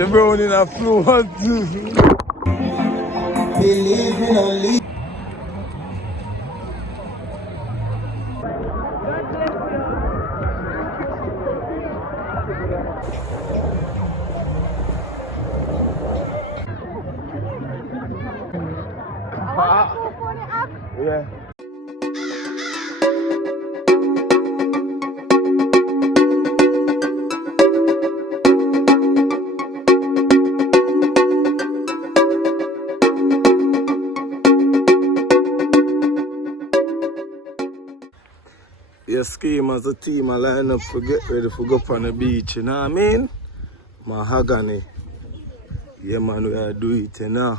the brown in a floor. Believe in a lead. Yeah. Your scheme as a team, I line up to get ready for go up on the beach, you know what I mean? Mahogany. Yeah, man, we are do it, you know?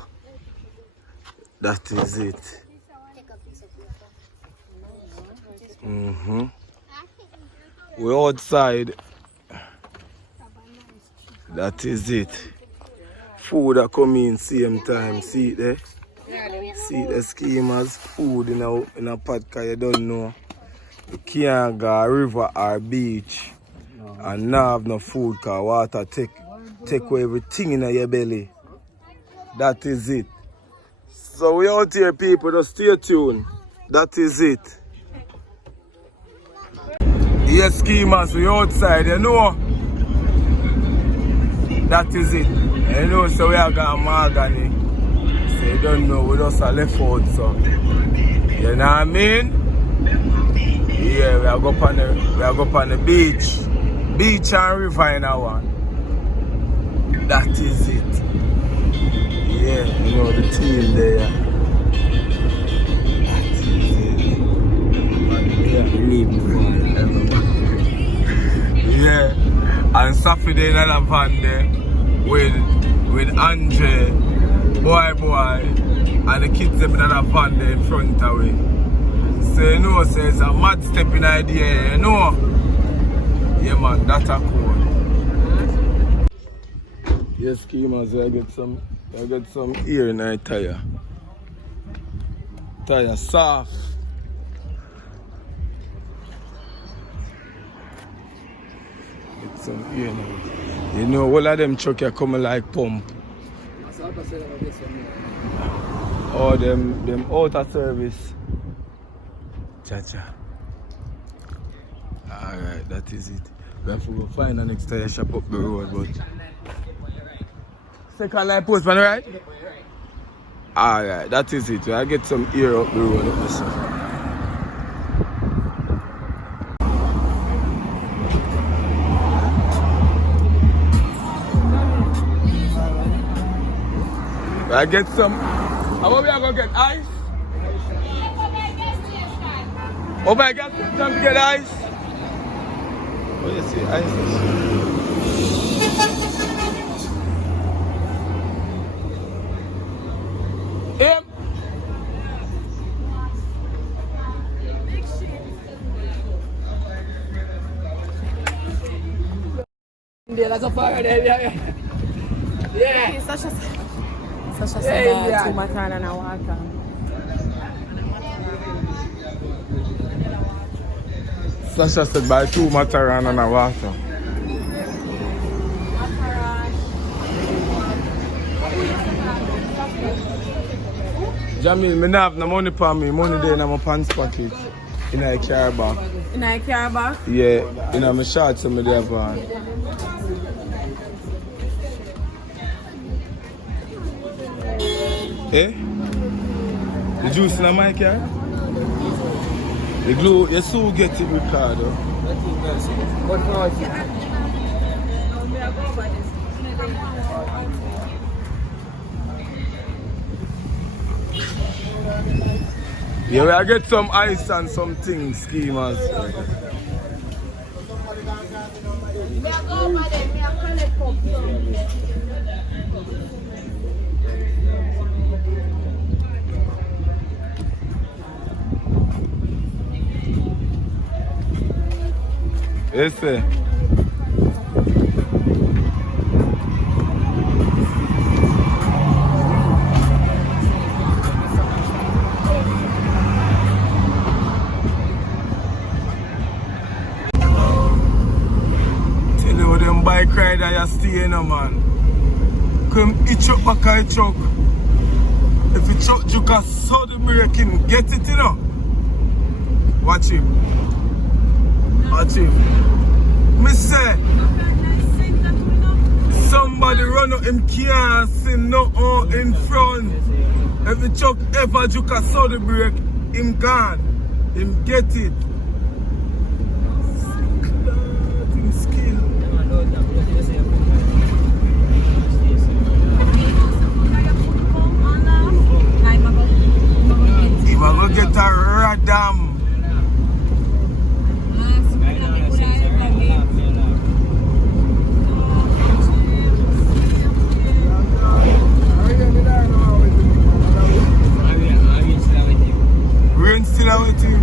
That is it. We're outside. That is it. Food are coming same time. See it there? See the schemers. Food in a pot, because you don't know. You can't go a river or beach and not have no food, because water take away everything in your belly. That is it. So we out here, people, just stay tuned. That is it. Yes, schemers, we outside, you know. That is it. You know, so we are going Mahogany. So you don't know, we just are left out, so. You know what I mean? Yeah, we are go up on the beach. Beach and river in our one. That is it. Yeah, you know the team there. That is it. Yeah, yeah. And Saturday in another van there with Andre, boy, and the kids them in another van there in front of it. So you know, so it's a mad stepping idea, you know. Yeah man, that's a cool. Yes, schemers, I get some ear in my tire. Tire soft. Get some ear now. You know, all of them truck are coming like pump. Oh, them out of service. Cha-cha. Alright, that is it. We have to go find the next tire shop up the road, but second line post man, right? Alright, that is it. I get some ear up the road up this side. I get some. How about we are gonna get ice? Oh my God, time to get ice. What do you see? Ice. Him. There's a fire there, yeah. Yeah. Sasha said too much and water. Sasha said buy 2 mataran and a water. Jamil, me not have no money for me. Money there in my pants pocket. In a car bag. In a car bag? Yeah, in my shorts and me there van. Eh? The juice in my car? The glue, you still get it with card though. Yeah, I get some ice and some things, schemers. Yes, sir. Tell you them bike rider you stay in, man. Look him itch up back of the truck. If the truck juke saw the braking, get it, you know. Watch him. Watch him. Me say, somebody run up him can't see nothing in front. If the truck ever juke saw the brake, him gone. Him get it. Him skill. He go get a radam. Rain still out with him.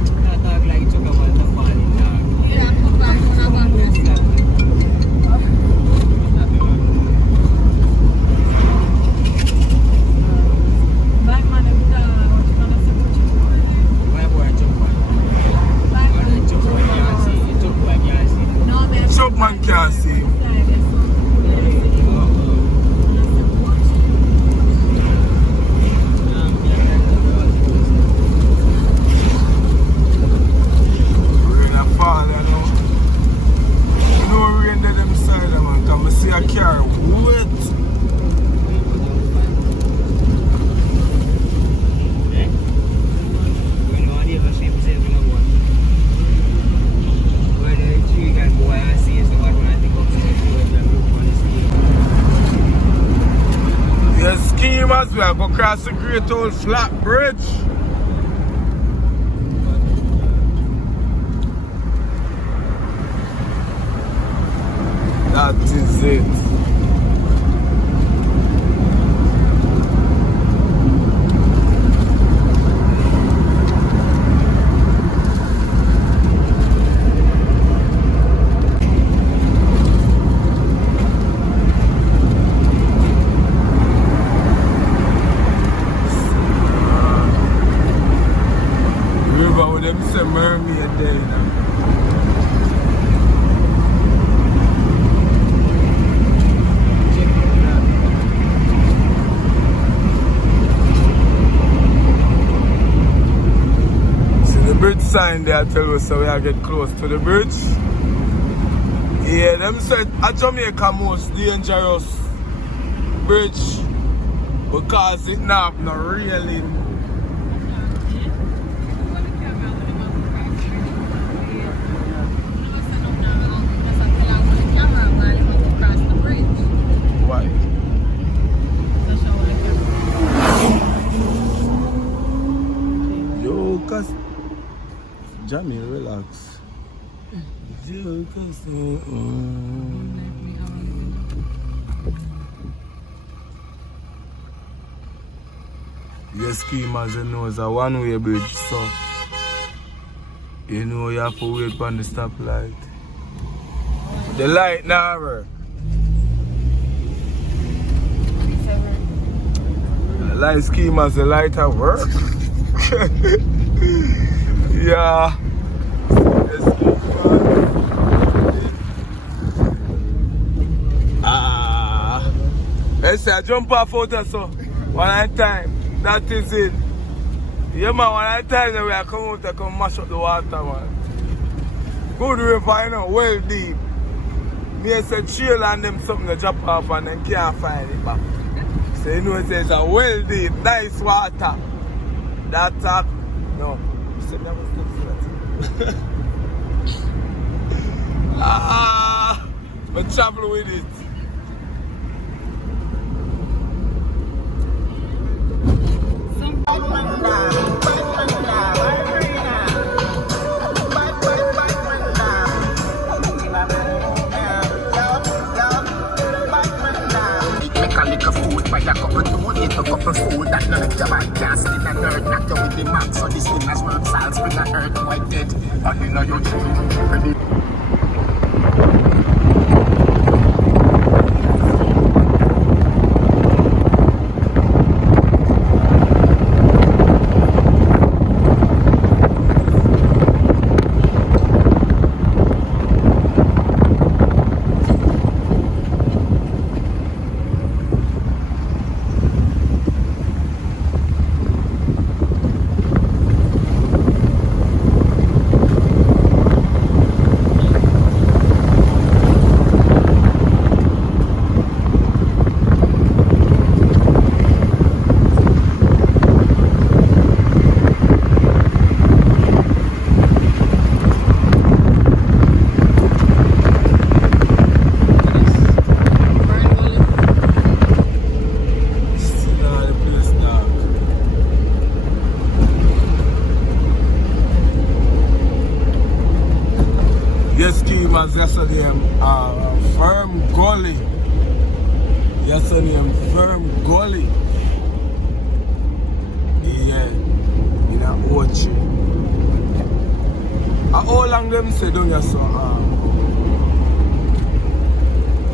Man can't see. Rain a fall, you know. You know rain there them side, man. Cause I see a car wet. Schemers, we are going to cross the Great Old Flat Bridge. That is it. Them say mermaid there now. See the bridge sign there tell us so we are get close to the bridge. Yeah, them say a Jamaica most dangerous bridge because it not no railing. Why? Yo, cause Jamie, relax. Yo, cause your schemers, you know, it's a one-way bridge, so you know you have to wait for the stoplight. The light now work. Light scheme as the light at work. Yeah. Let's say I jump off out so one at a time. That is it. Yeah man, one at a time then we are come out and come mash up the water, man. Good river, you know, well deep. Me I say chill and them something to drop off and then can't find it back. So you know it says a well deep, nice water. That talk, no. You said never step to that. But travel with it. A couple two, eat a couple food that none of Jamaica still a nerd, knocked out with the map, so this thing has worked, salt spring a earth, white dead, and you know you ready. as yesterday, Firm Gully. Yesterday, Firm Gully. Yeah, in a ocho. How long them say down here, so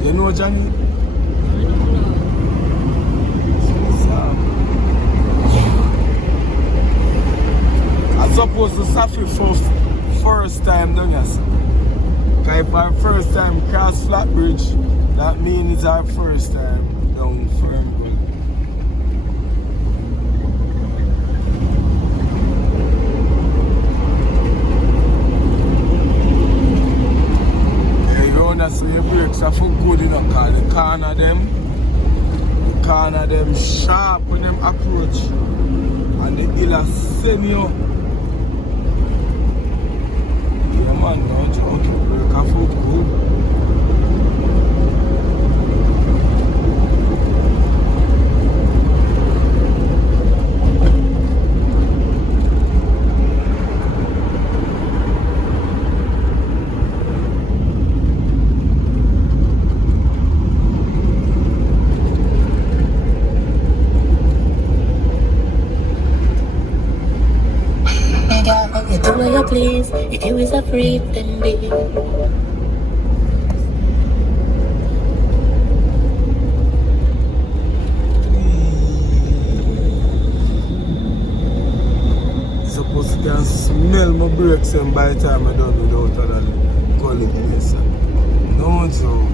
you know Johnny? I suppose the Safi first time down here, so. Because if our first time cross Flatbridge, that means it's our first time down Fernville. Yeah, you understand your brakes are for good enough because the corner them sharp when them approach and the hill are send you. Yeah man, don't joke, your brake are for good. You do what you please, if you is a freak, then be. You're supposed to can smell my brakes and by the time I done without other calling place. Don't so.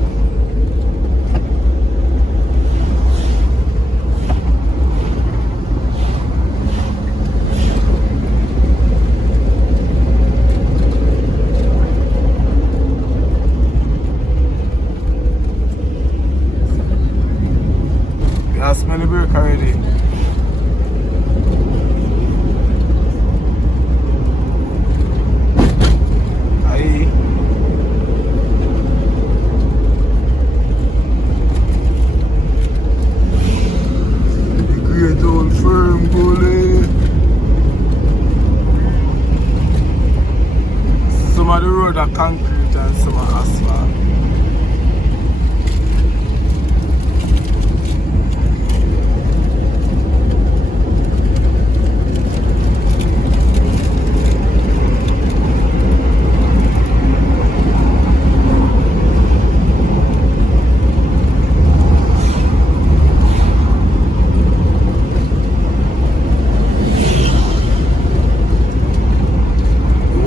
I smell the brake already. Aye. The great old firm bully. Some of the road are concrete and some are asphalt.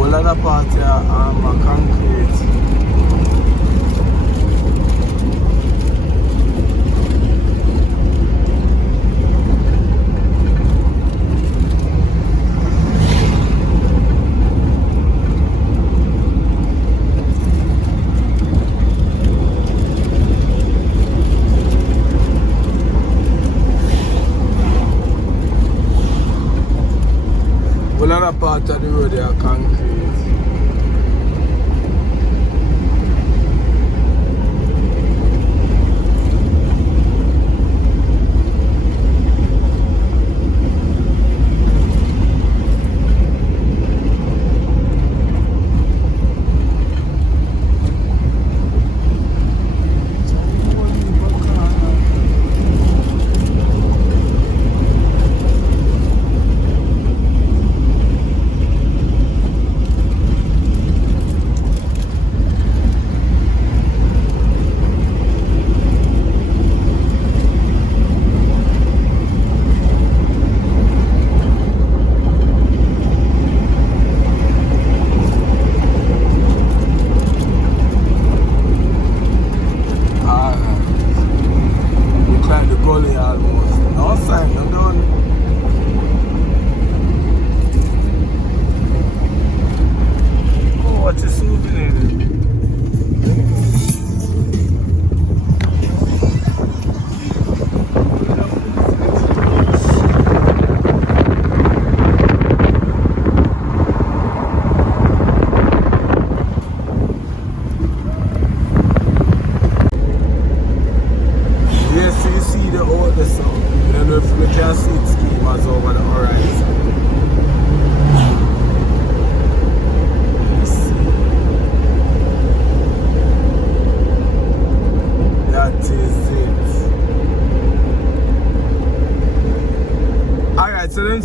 Another part here concrete. Another part of the road here concrete.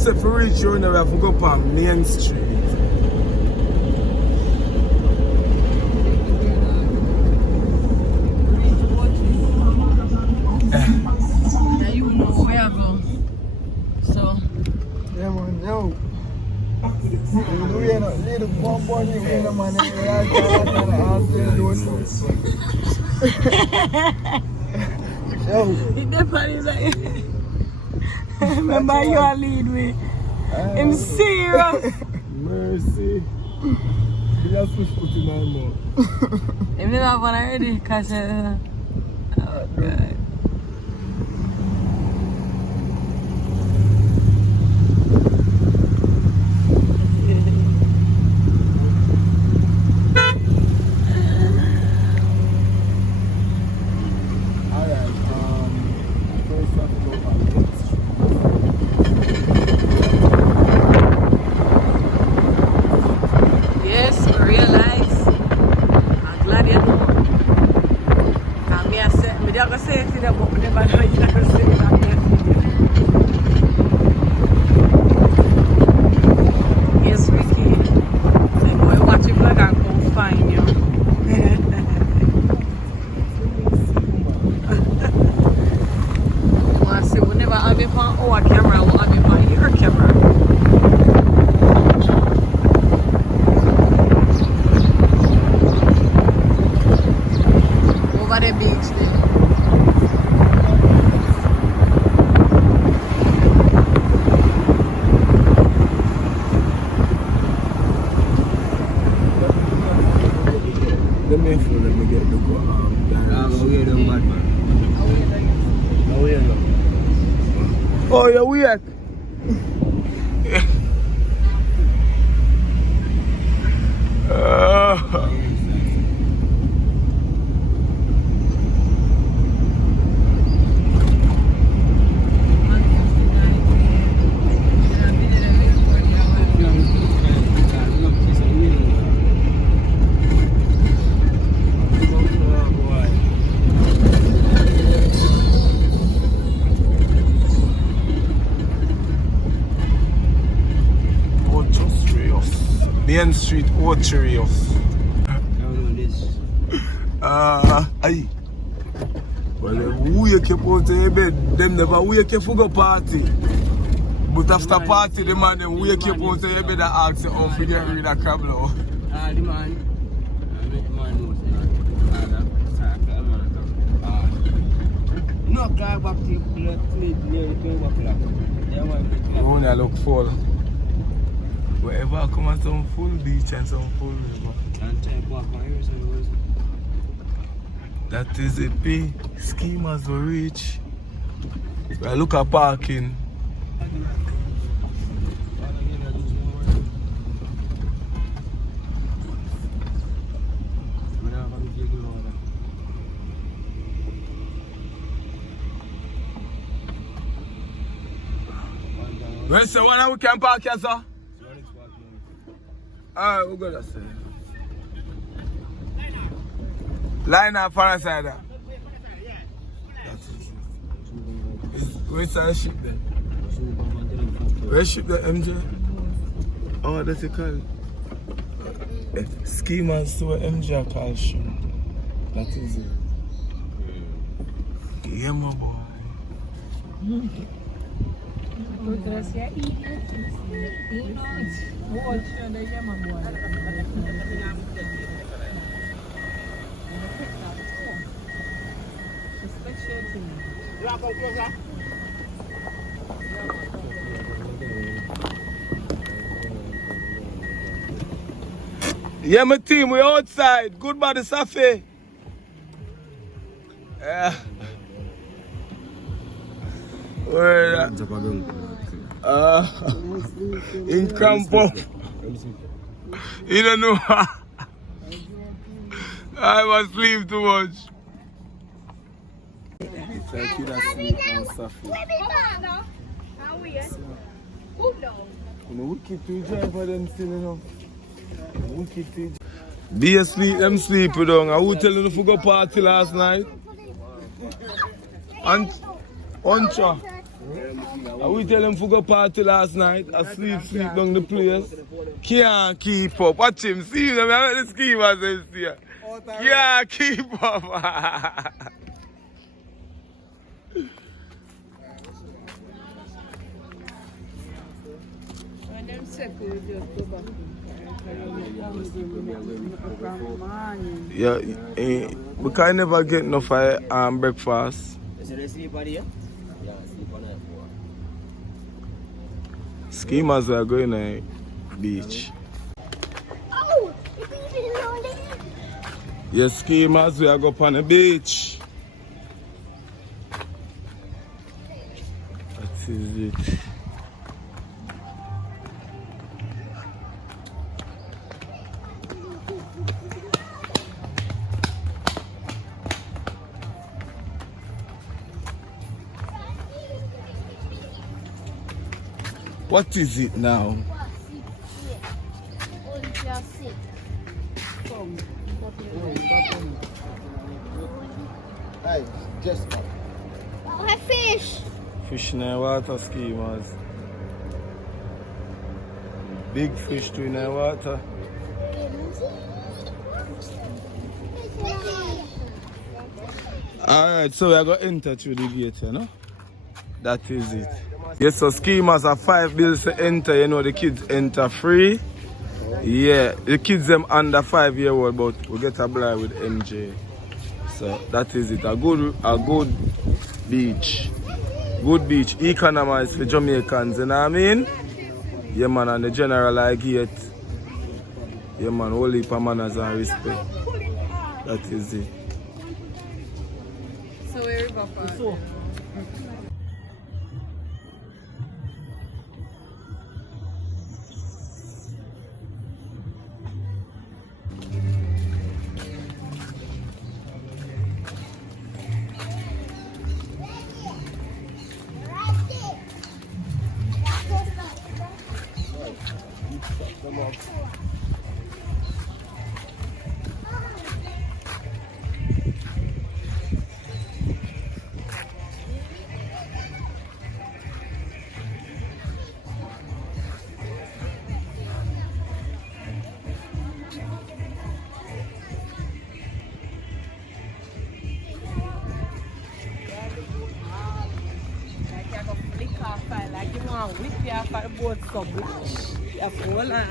say for reach you now we have to go up on Main Street. Now you know where I go. So Yeah, man, yo. We are not little bomb you in a man. Yo. the funny is like remember you are lead me. I'm serious. Mercy. We have switch put in our mouth. I'm never gonna already because oh God. Yes, I realize. I'm glad you know. And me I say, me don't go say it to them, but me never know you don't go say it to them. Yes, Ricky. Say, boy, watch your vlog and come find you. I say, we never have you on our camera, we'll have you on your camera. Over the beach there. Let me get the go. Oh, you're weird. Main Street, ocho ríos. Aye. Well, they wake up out of your bed. Them never wake you for go party. But after party, the man them wake you out of your bed and ask you how to get rid of crab now. The man. No, crab back to near 12 o'clock. When I look full. Wherever I come at some full beach and some full river. And take back my ears and words. That is a P. Schemers will reach. I look at parking. Well, so when we can park here, sir? Alright, we're gonna say. Line up for a side. Where's the ship then? Where's ship the MJ? Oh, that's a call. Schemers to MJ call ship. That is it. Yeah, my boy. Yeah, my team, we're outside. Goodbye, Safi. Yeah. In Campo. You don't know. I must sleep too much. Be asleep, them sleep down. I will tell you to go party last night. And Oncha. And we tell him to go party last night. I sleep down the place. Can't keep up. Watch him. See him. I make the schemers them see. Can't keep up. When them settle, you just go back. Yeah, we can never get enough breakfast. Schemers are going to beach. Oh, it's even lonely. Yes, schemers, we are going on the beach. That is it. What is it now? Hey, just now. Oh, a fish. Fish in the water, schemers. Big fish too in the water. Alright, so we are going to enter through the gate, you know? That is it. Yes, so schemers are 5 bills to enter, you know, the kids enter free. Yeah, the kids them under 5-year-old, but we get a blind with MJ. So that is it. A good beach. Good beach. Economized for Jamaicans, you know what I mean? Yeah man, and the general I get. Yeah man, whole heap of manners and respect. That is it. So where we go for? Like you want to whip you off at the boat so much. You have to hold on.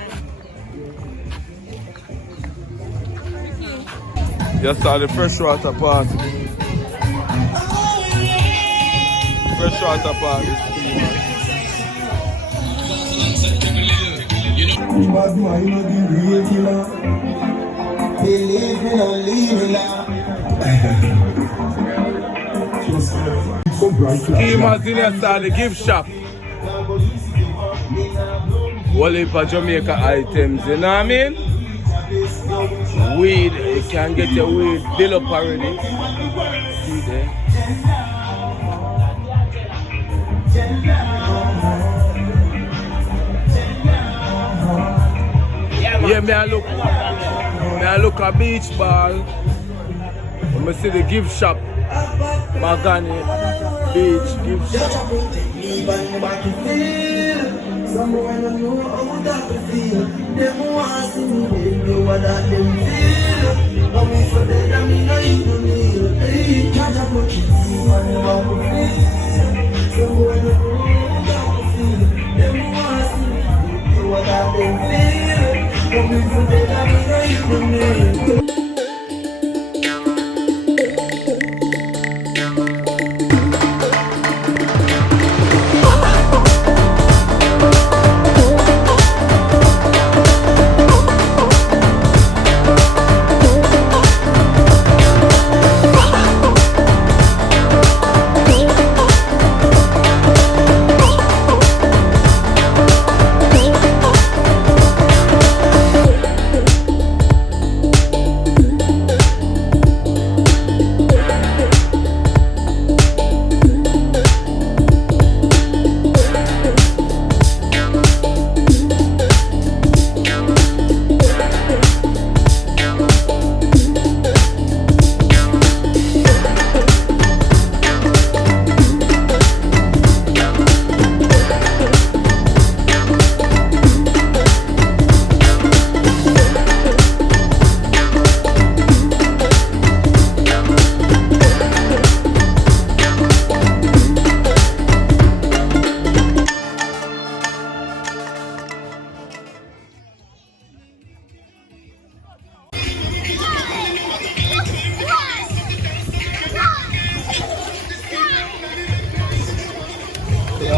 Just saw the freshwater park. Freshwater park. Schemers in here saw the gift shop. Whole heap of Jamaica items, you know what I mean? Weed, you can get your weed built up already. See there. Yeah, me I look a beach ball. I see the gift shop. Magani Beach gift shop. Some boy don't know how that to feel. Them want to see me, they know what that them feel. But me for them, I mean, I eat no meal. Hey, catch a bucket, see what they want to feel. Some boy don't know how that to feel. Them want to see me, they know what that them feel. But me for them, I mean, I eat no meal.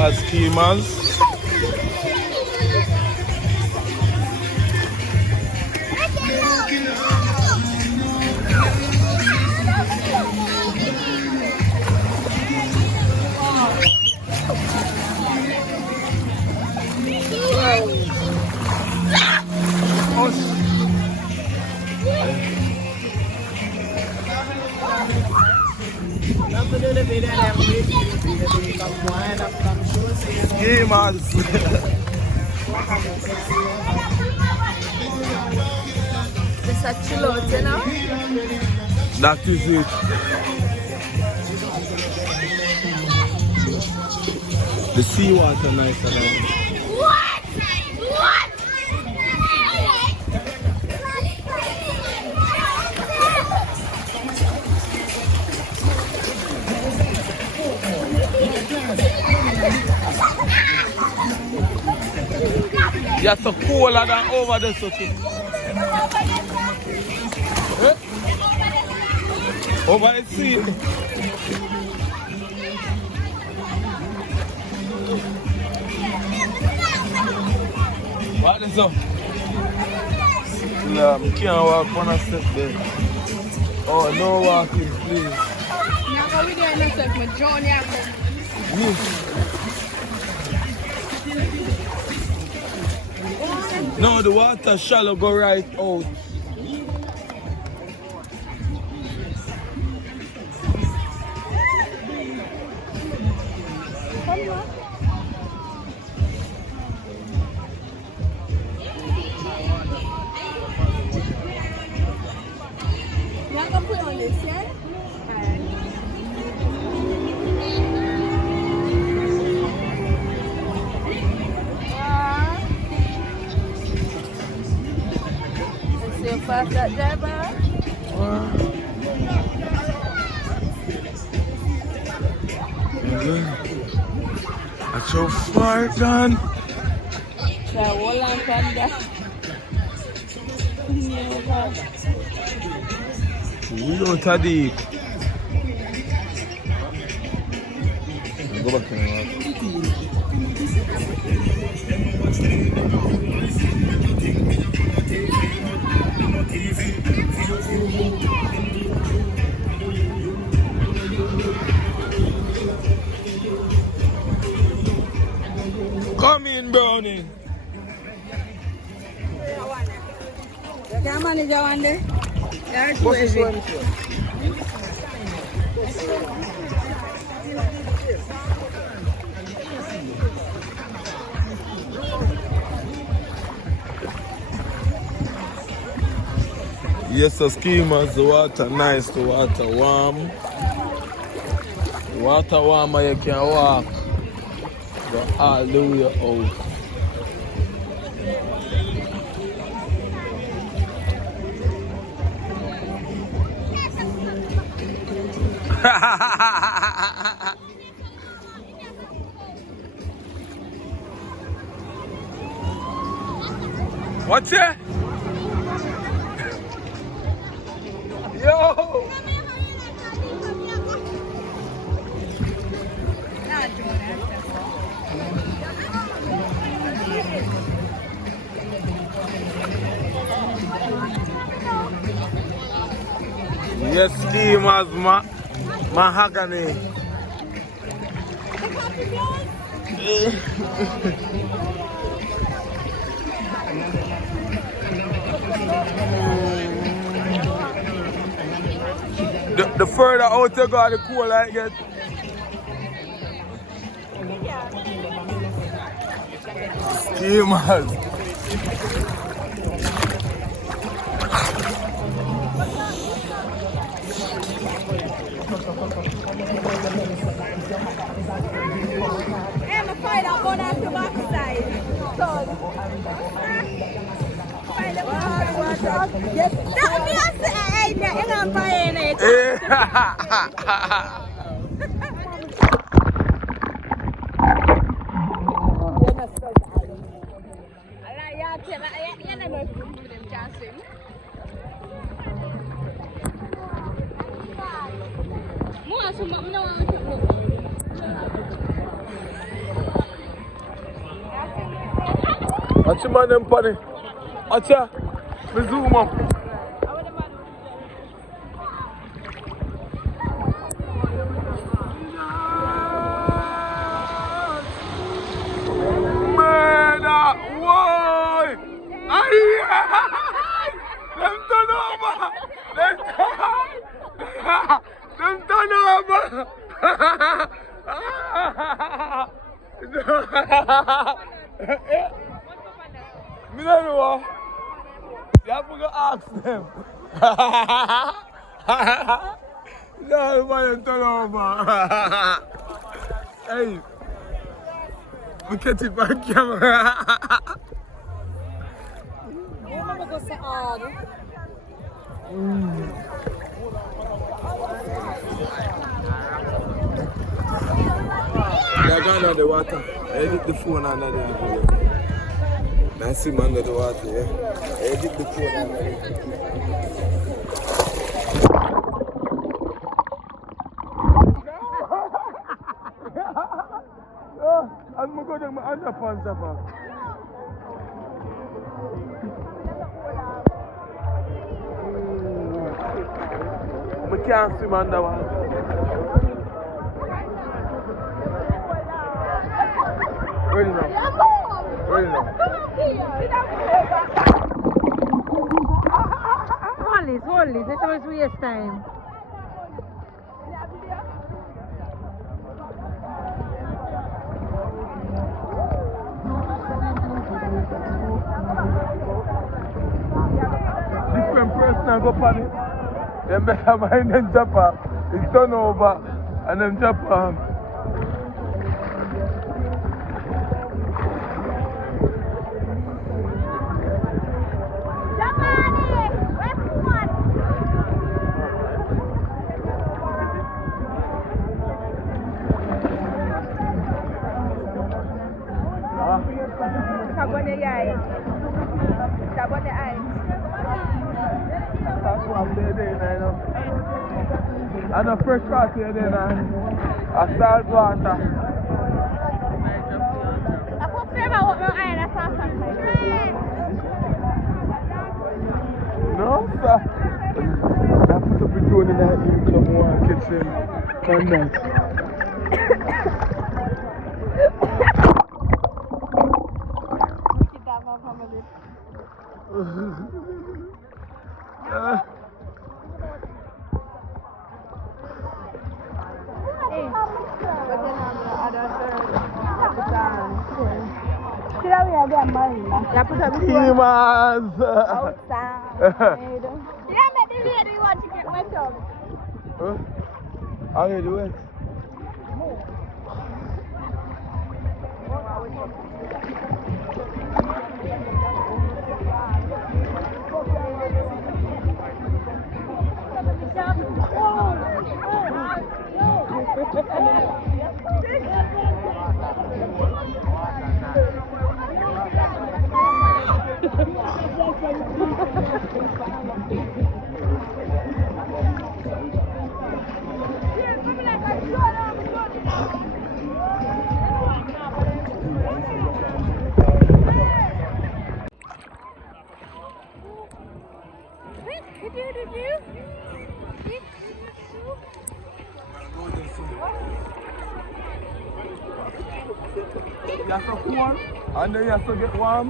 Alright, schemers. Schemers. Just a chill out, you know? That is it. The seawater nice and nice. What? What? You're so cooler than over there, so too. Eh? Over the sea. What is up? Yeah, I can't walk on a step there. Oh, no walking, please. Now go with there and take my journey out. No, the water shallow go right out. You want to put on this, yeah? Let's see how fast that driver. That's so far done. Try hold on from that. We go to deep. Go back in the Come in, Brownie. You can manage your one day. You're too What's this heavy. one for? Yes, the schemers, the water nice, the water warm. The water warmer, you can walk. Go all the way out. What's it? Yo! Yes, schemers, mahogany. The further out you go, the cooler I get. Schemers. I'm afraid I'll go down to the backside. So, find the water. Yes. That me I say, I'm not buying it. Watch him on them funny. Watch ya. Me zoom up. Murder! Whoa! Aye! Them turn over! Them turn over! Me don't know. You have to go ask them. No, man, turn over. Hey, we catch it back camera. They're going under the water. I hit the phone under there. I see him under the water, yeah. I hit the phone under there. I'm going to go to my underpants up. I can't swim underwater. Ready now. Ready now. Hold this. Let us waste time. Different person go on it. Them better mind them jump up. It's turn over and them jump up. And a fresh water then a salt water. I put flavor with my eye and I saw something. No, sir. I put up a drone in that income one kitchen. Come back. Demons! Outside. Yeah, but the lady want to get wet up. Huh? How you do it? You have to cool and then you have to get warm.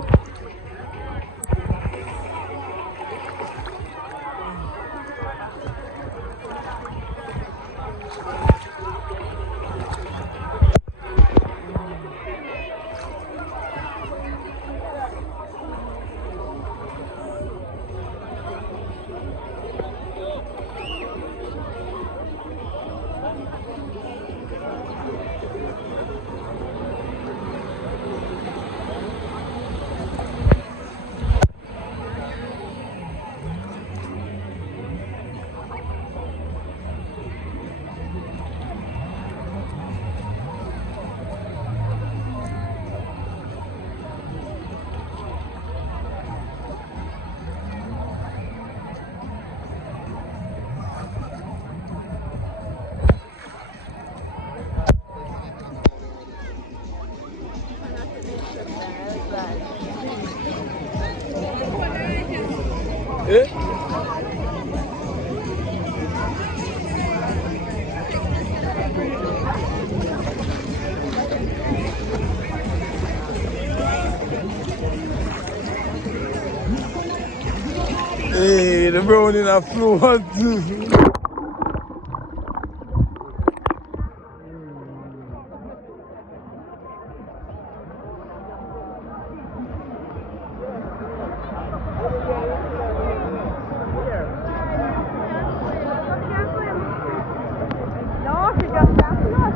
brown in a floor too. No, she just can't float.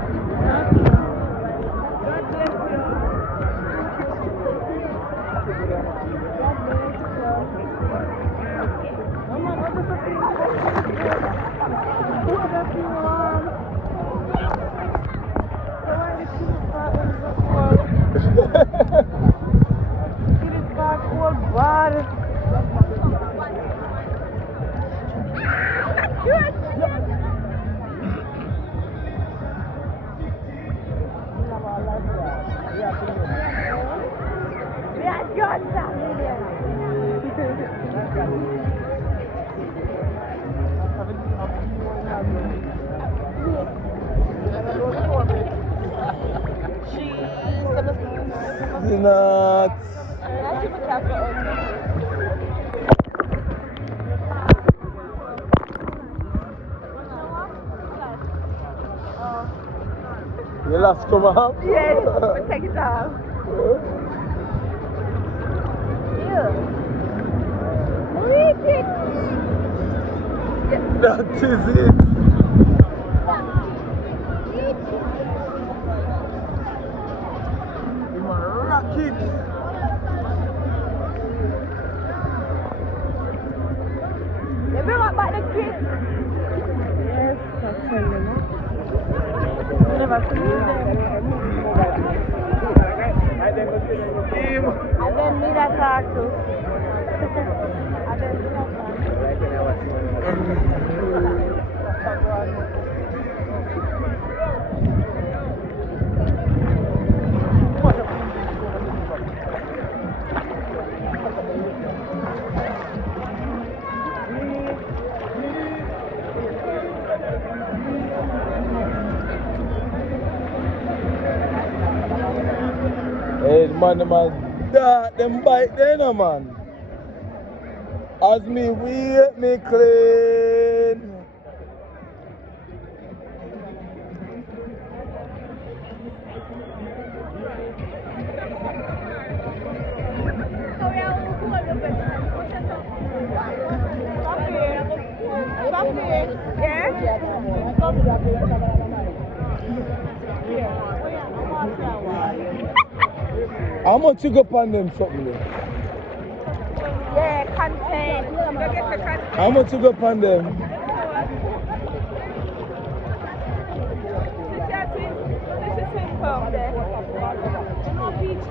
Not. The last come up? Yes, we'll take it off. Reach it. That is it. You want to rock it. You bring up back the kids. Yes, that's telling. Never seen them. And then me that talk to. And then me that talk Hey, man, that them bike there, no, man. As me wait, me clean. How much you go on them something there? Yeah, content. Go get the content. How much you go on them? This is simple there. No beach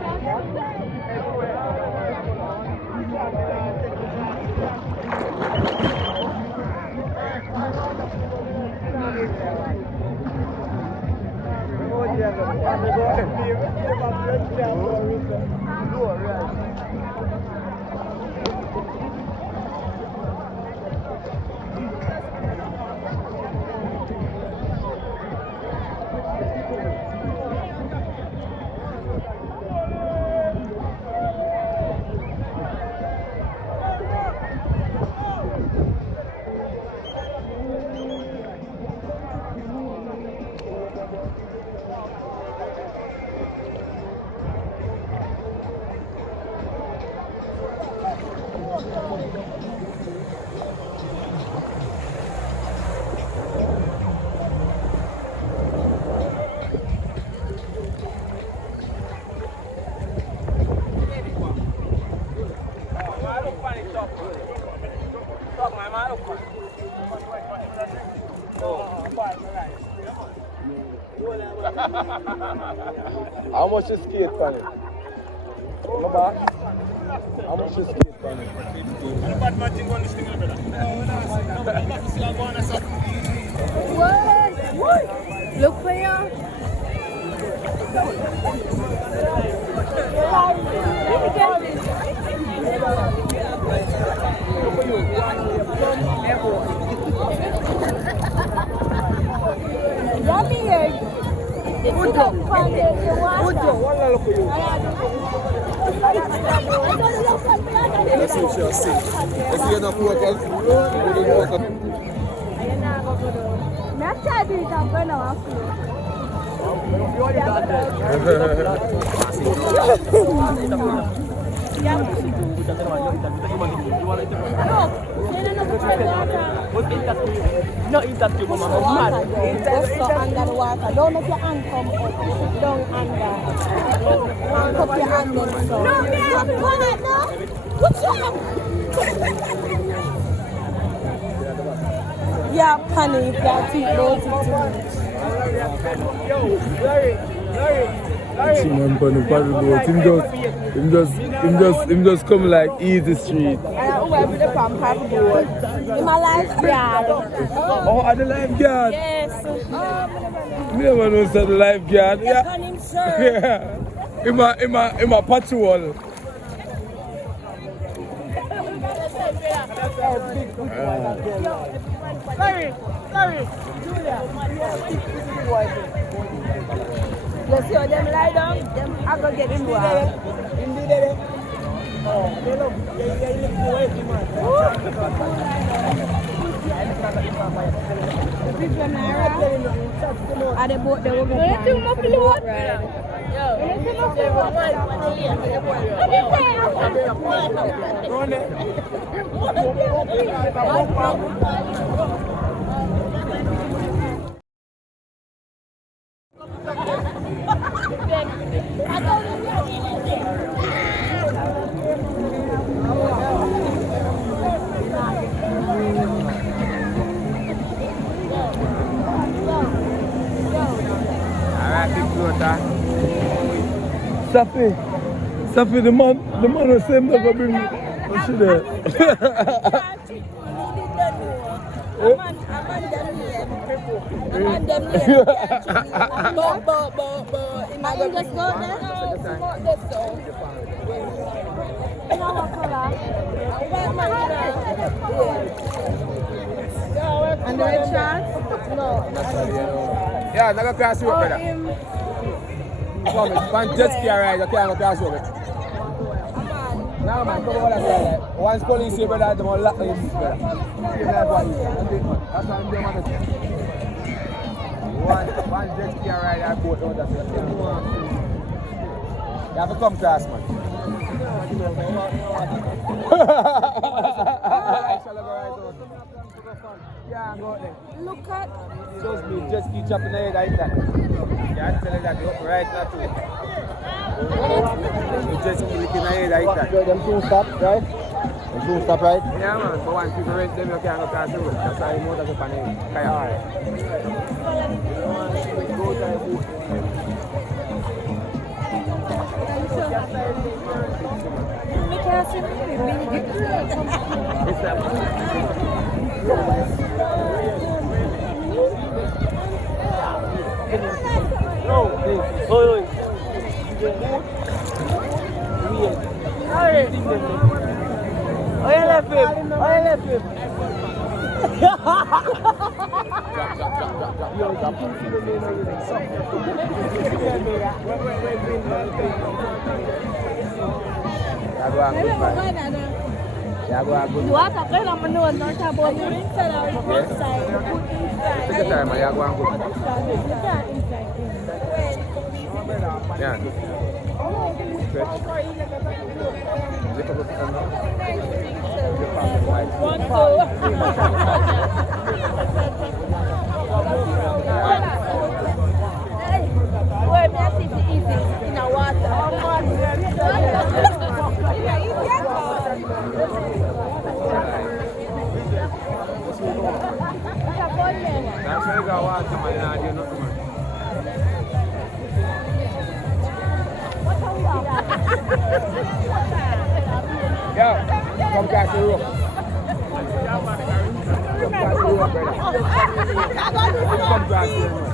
How much is skate on it? No back? How much is skate on What? Look for you. Yummy egg. see if she'll sing. If you're not vocal, you don't vocal. Next time we can go now. No interview, mama. Just under the water. Don't make your hand come up. Don't under. And put your hand in. So. No, me have to go there, no. What's up? Yeah, panic. That's it. See man on the paddle boat. Him just come like easy street. In my lifeguard. Oh, are the lifeguard? Yes. Me never know say the lifeguard. Yeah. On him, sir. Yeah. In my patrol. Sorry. Julia. You see how them lie down? Them I go get him there. Are the boat they will go Safi, the man was saying that go bring me. What's she there? And the red sharks? No. Yeah, never cross over, brother. One jet ski ride, you can't go cross over. No, man, come over there. Once police say, brother, they will lock you, brother. That's why I'm doing one jet ski ride, I boat over there. You have to come class, man. Yeah, go there. Look at. Just me, just keep chopping the head like that. Yeah, tell her that you up right now too. You just keep licking the head like that. Them two stop, right? Them two stop, right? Yeah, man. But once people rent them, you can't go past the road. That's why you know that's up on the head. Alright. You are talking about no, not about you inside or outside. Take your time, man. You go and go. Yeah. Lift up the hand now. One, hey, where me I see it easy in the water. That's why you got water, man. You don't do nothing, man. Yeah, come catch the rope. Come catch the rope, brother. Come catch the rope.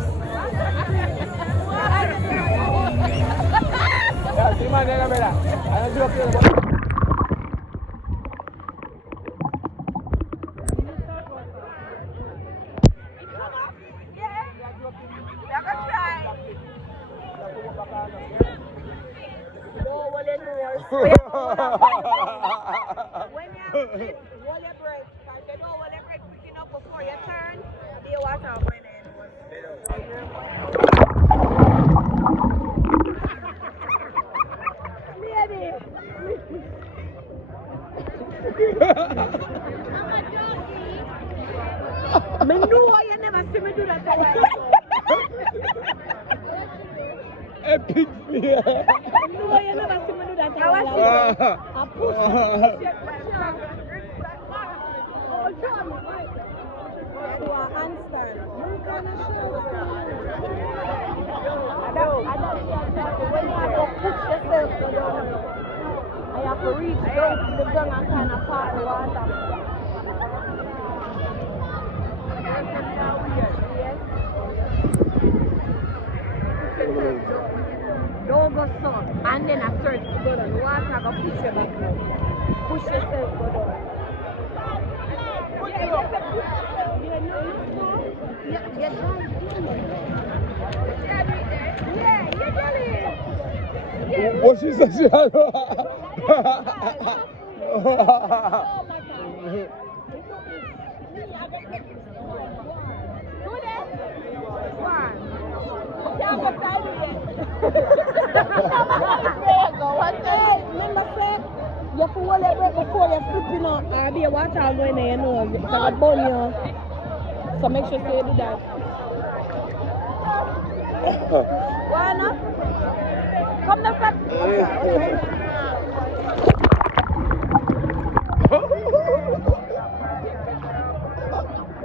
Yeah, see, man, brother. I'm joking. Hold your breath. And they don't hold your breath quick enough before you turn. The water going in. I know you never see me do that. Epic fear. No, you never see me do that. I push it. To a handstand. You kind of show. I don't when you have to push yourself to down, I have to reach down to the ground and kind of part the water. Don't go so. And then I start to go down. The water I go push you back now. Push yourself go down. Yeah, you're jelly. What she said she had? Oh my God. Remember, say, you have to hold your breath before you're flipping out. Or be a water going in your nose. It's like a bun you. So make sure you do that. Why not? Come the front.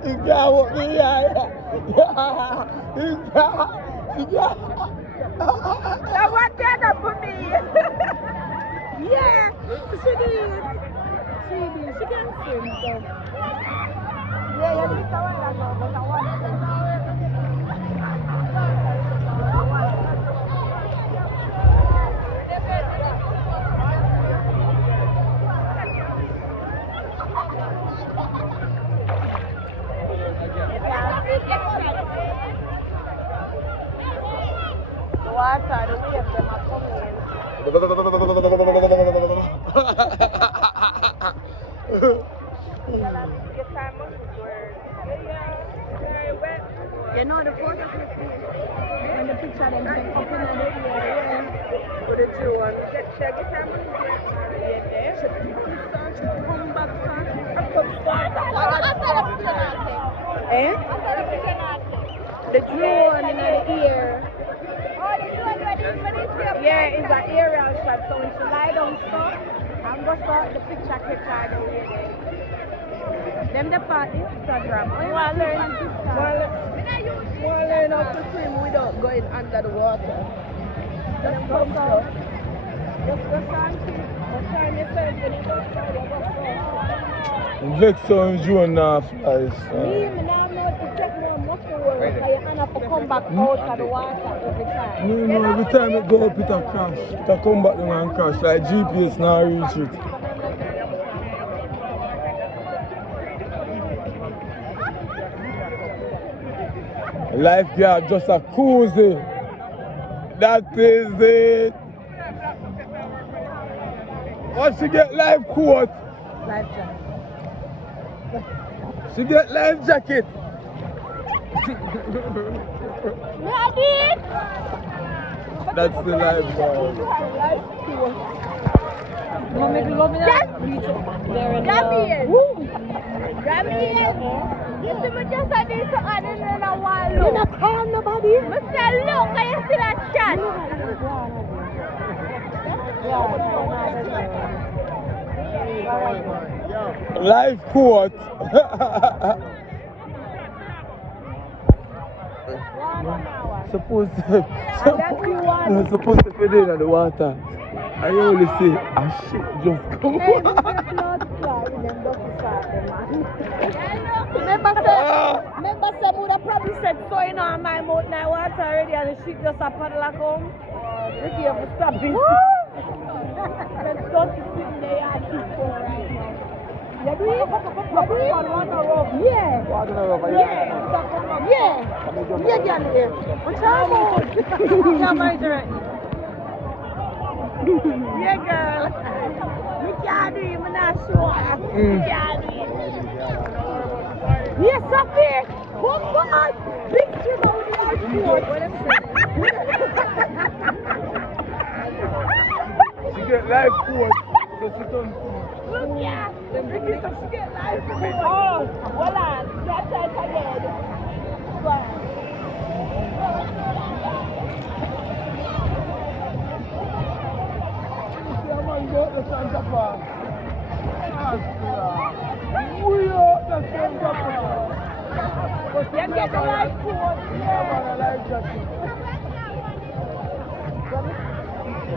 You got what me, yeah. You got. Now what did that for me? Yeah, she did. She can swim, so. Yeah, you need to wear that now, but I want to. The water, the waves, them are coming in. You know the photo and the picture them up in the area with the drone. Check it out. Come back, eh? The drone in the ear. Yeah, it's an aerial shot, so when she lie down so, I'm going to start the picture catcher the way there. Them the part Instagram. I want to learn how to swim without going under the water. Just come out. Just go and keep. But time yourself when you go forward, you go forward. Next time you now flies. Me now know to take more muscle work, so you end up to come back out of the water every time. No, every time it go up, it a crash. It a come back down and crash. Like GPS now reach it. Lifeguard just a cozy. That is it. What she get life coat? Life jacket. She get life jacket. That's the lifeguard. Mommy, you love me that? There in you see me just a do something and then I want to look. You're not calling nobody? I said look, I still a chat. Life coat. Supposed to fit in the water. I only see a shit just come out. Remember, some would have probably said so in on my mouth now water already and the shit just a paddle like home. If you have to stop it. Let's go to sit there and keep going right now. You do it? Yeah. Yeah. Yeah, girl. What's up? Yeah, my direct. Yeah, girl. Me can't do it, I'm not sure. Me can't do it. Yes, Sophie. Come on. Big shit out of the sport. She get life coach, so she don't. Look, yeah. Ricky said she get life coach. Oh, hold on. That's it again. Go on. You get the life coach. Yeah.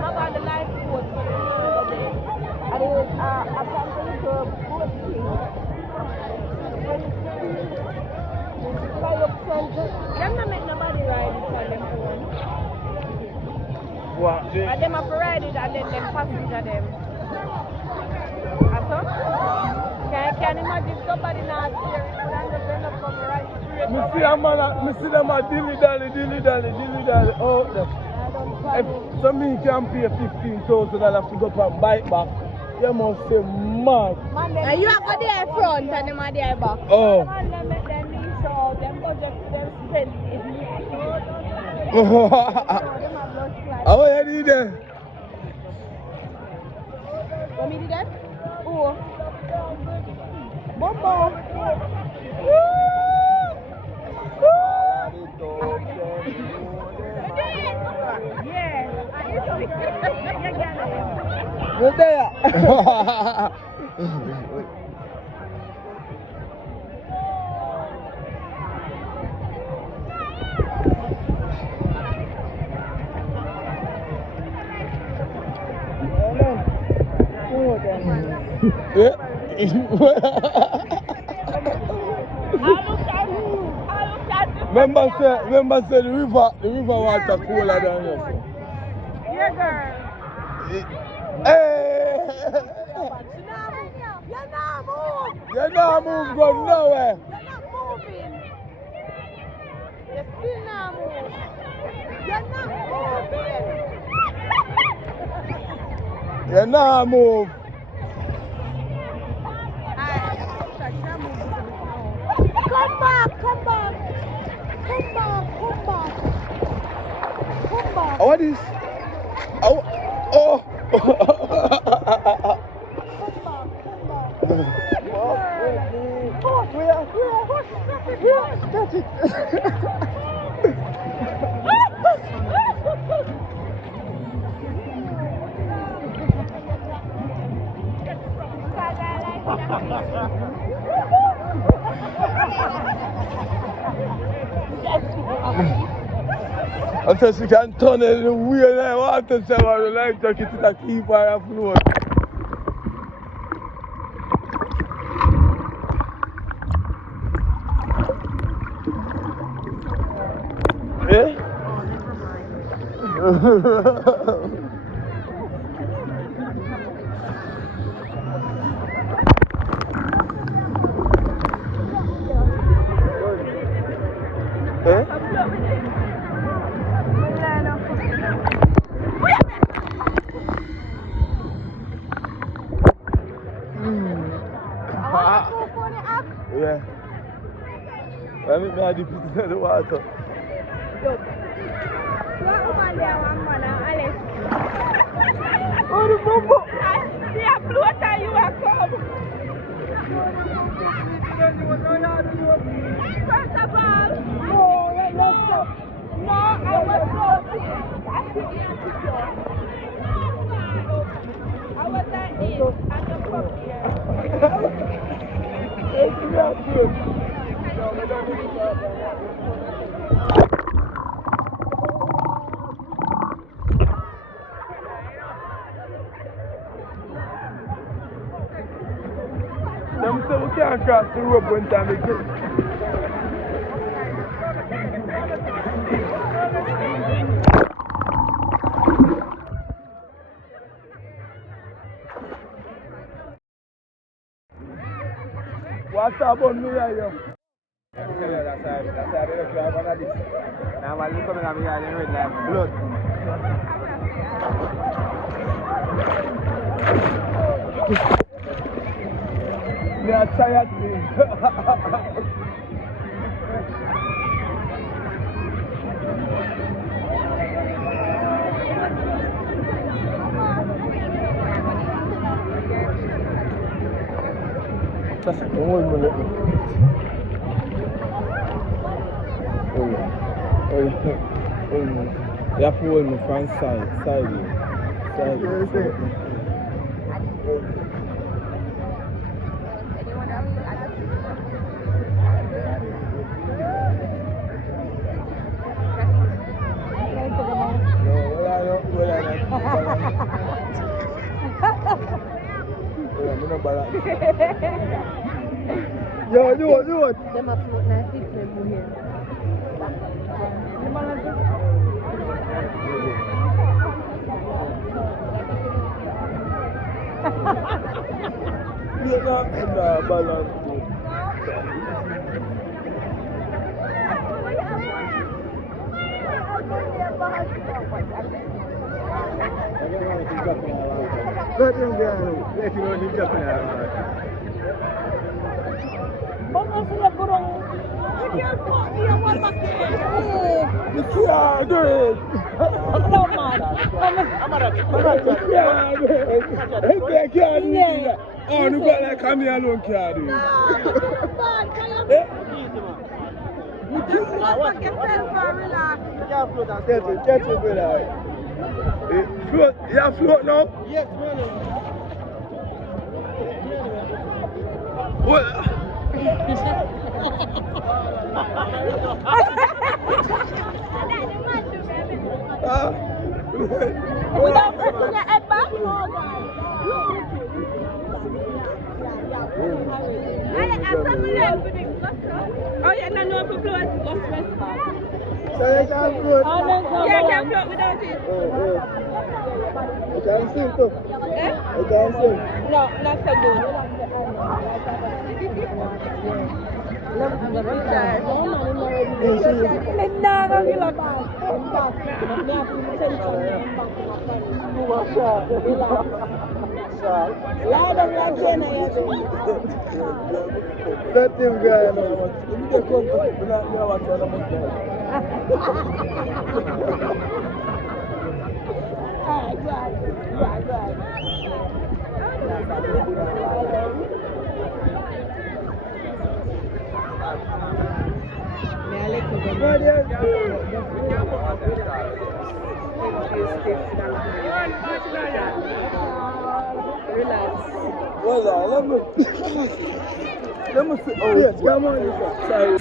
How about the life coach? And it was a camping to boat thing. Fly up center. Them not make nobody ride it on them phone. What? And them have to ride it and then them passenger them. And so? Can you imagine somebody not steer it and just end up coming right straight? Me see them a dilly dally out there. If somebody can pay $15,000 to go up and bike back, you must say mad. And you are go there front and them are there back. Oh. And them make them lease out, them budget for them spend it. How are you there? What me did that? Oh. Bombo. Yeah. You're there. Remember say the river water cooler than here. Yeah, girl. Hey! You're not move go nowhere. You're not moving. You're still not moving. You're not moving. You not move. Come back. What is? Oh. That's it. Until she can turn it the way I want to say about the life jacket to keep her afloat. Eh? Yeah. Let me add the pieces in the water. Oh, the bumbo! Yeah, floater, you are come. First of all, no, I was floating. I think you have to go. I was like this, and you come here. Them say we can't cross the road one time again. What's up on me here? That's why I don't try one of this. Now I'm coming at me and I read like blood. Me are tired me. That's a good one. Oh, you have to hold me from side. Yo, do it. Them are float nice people here. Balance. Let him go. Let him go. Oh, you got like come here alone, can't do Get it, brother. Float, you have float now? Yes, man. What? Without putting your head back? Oh, yeah, no, for float. So you can float? Yeah, I can float without it. You can sing too? Eh? You can sing? No, not so good. Let him go now. You can come to Let me see. Oh, yes, come on. Sorry.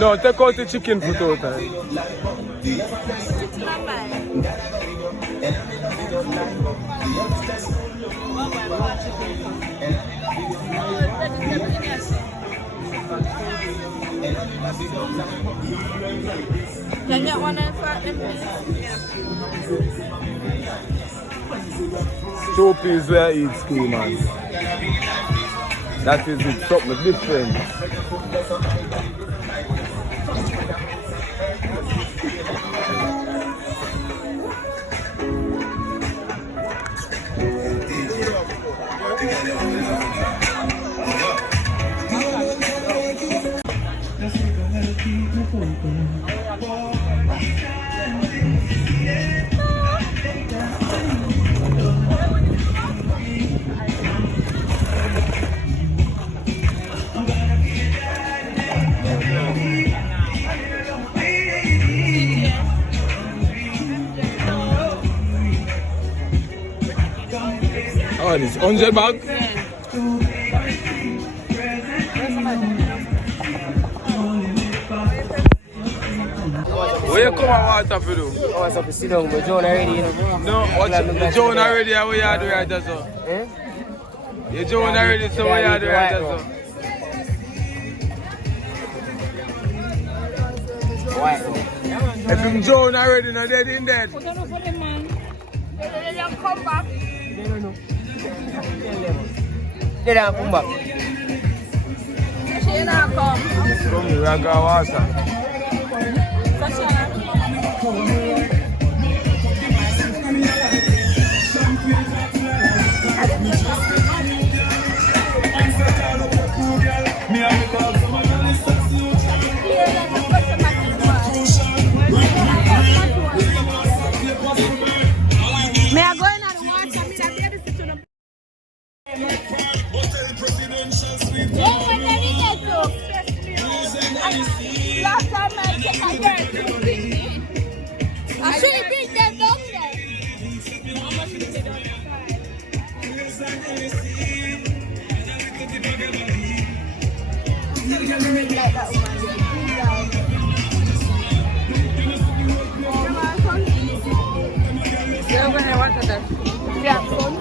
No, take out the chicken foot out. Can I get one and fat then, please? Two peas where I eat school, man. That is it, something different. Oh, this 100 bag? Where you come and water for do? I was up to sit down, but John already, you know. No, what's John already, how you do right just so? Eh? You John already, so what you do right just so? Why? If him John already, no dead in dead. Put on for them, man. They don't come back. They don't know. They don't come back. She not come. Come here, I got water. Yeah, when they get to. Last time I checked a girl, she beat me. I should beat them down there. How much did they do? Like that woman. You're going to want that. Yeah, son.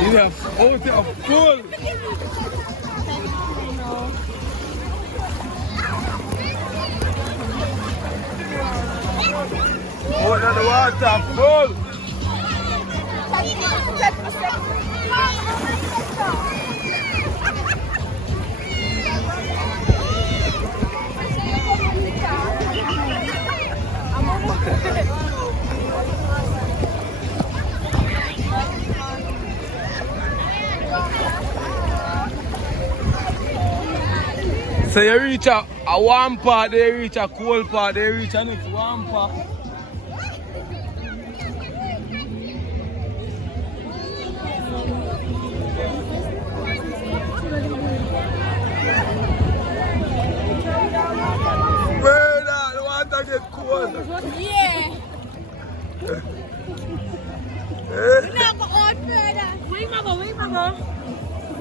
You have out of full. Out of the water full. So you reach a warm part, they reach a cold part, they reach a next warm part. Brother, the water get cold. Yeah. Eh? Now go on further. Wait, mama.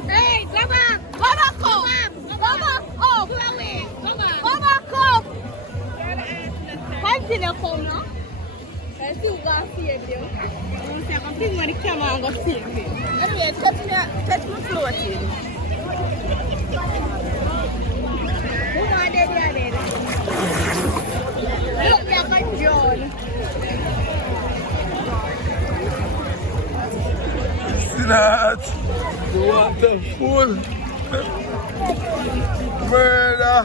Hey, Mama, come. Mama, oh, go away. Mama, come. Continue, come now. I still go and see you. I'm thinking when the camera and go see you. Anyway, touch me floating. Who are they? Look like a John. See that? The water full. Murder.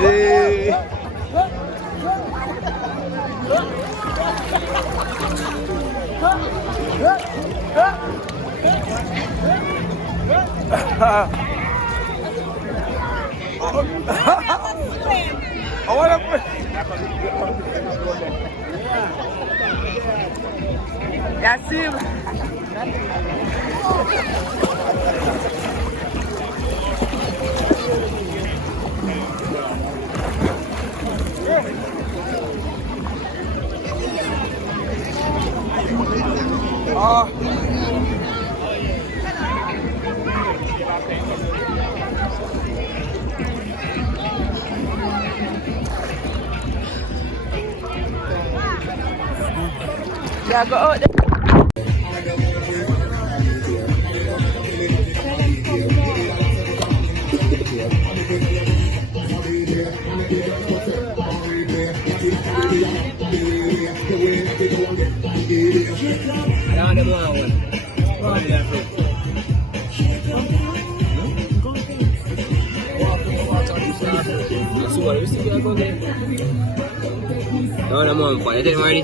Hey. I want to put. Yeah, see him. Yeah, go out there. No, no more. Why didn't worry?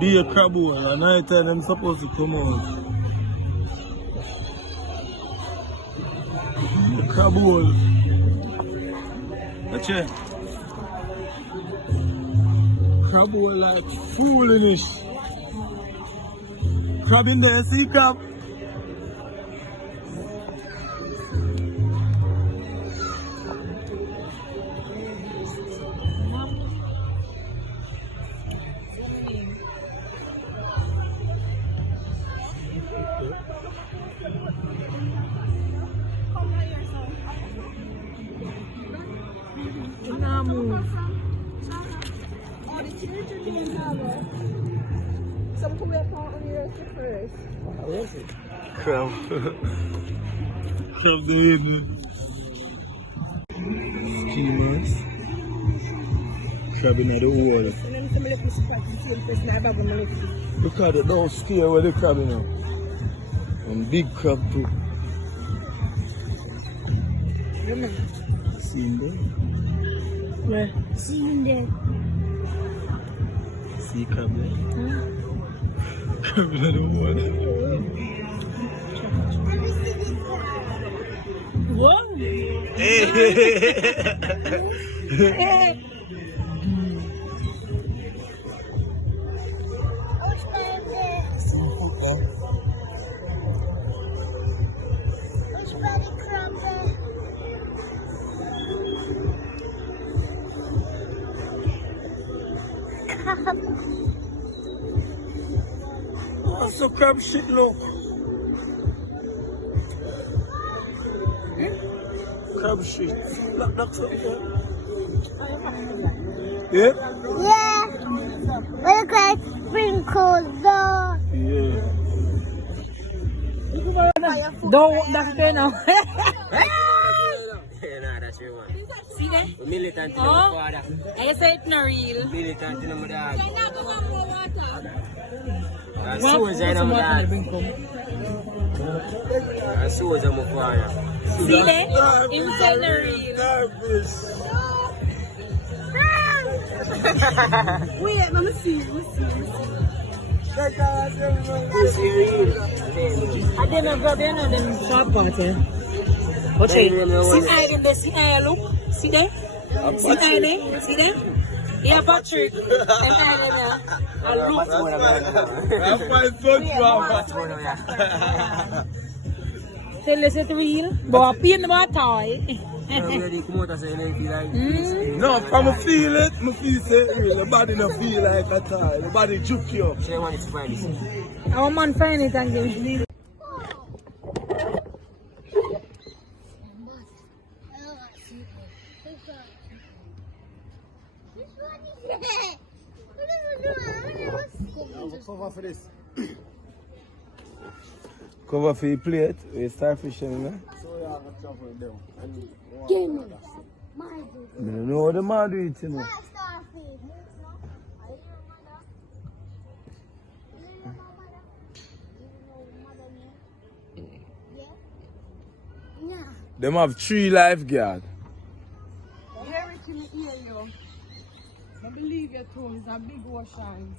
Be a crab hole, and I tell them supposed to come out. The crab hole. Watch it. Crab hole like foolish. Crab in there, see crab? Crab. Crab the evening. Schemers. Crab in the wall. Look at it, don't scare where the crab is now. And big crab too. Seen there? Where? Seen there. See crab there? Crab in the water. What? Hey! Oh, so crab shit look. Crab shit. That's up there. Yeah? Yeah. Look like sprinkles though. Yeah. Don't that's fair now. See that? Militant in Oh, my father. I say it's not real. Militant in my dad. And Well, Susan in my dad. And Susan in my father. See that? Inside the real. Wait, let me see. I didn't know them short party. Watch it. See I in there, see I look. See there? See I there? See there? Yeah, Patrick. And I there. I look. Tell us it's real. But I paint my toy. No, if I feel it, I feel it real. The body don't feel like a toy. The body juke you. Our man find it and give it. Cover for this. Cover for your plate. We start fishing, man. So we have a cover them. I don't know what the man do it, you know. Them have 3 lifeguards. Hear it in the ear, yo. I believe your tone is a big ocean.